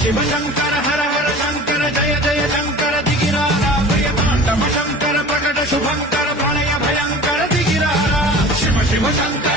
शिव शंकर हर हर शंकर जय जय शंकर दिगिरारा भय तांडव शंकर प्रकट शुभंकर प्रणय भयंकर दिगिरारा शिव शिव शंकर